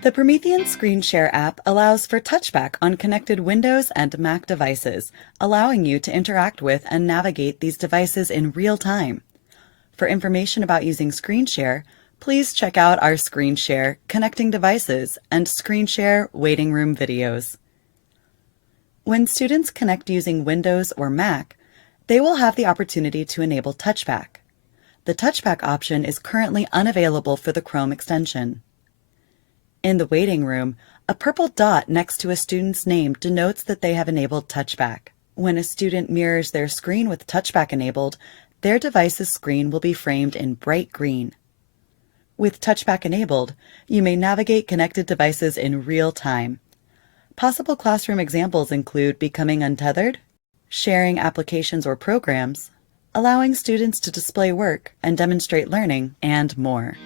The Promethean Screen Share app allows for touchback on connected Windows and Mac devices, allowing you to interact with and navigate these devices in real time. For information about using Screen Share, please check out our Screen Share Connecting Devices and Screen Share Waiting Room videos. When students connect using Windows or Mac, they will have the opportunity to enable Touchback. The Touchback option is currently unavailable for the Chrome extension. In the waiting room, a purple dot next to a student's name denotes that they have enabled Touchback. When a student mirrors their screen with Touchback enabled, their device's screen will be framed in bright green. With Touchback enabled, you may navigate connected devices in real time. Possible classroom examples include becoming untethered, sharing applications or programs, allowing students to display work and demonstrate learning, and more.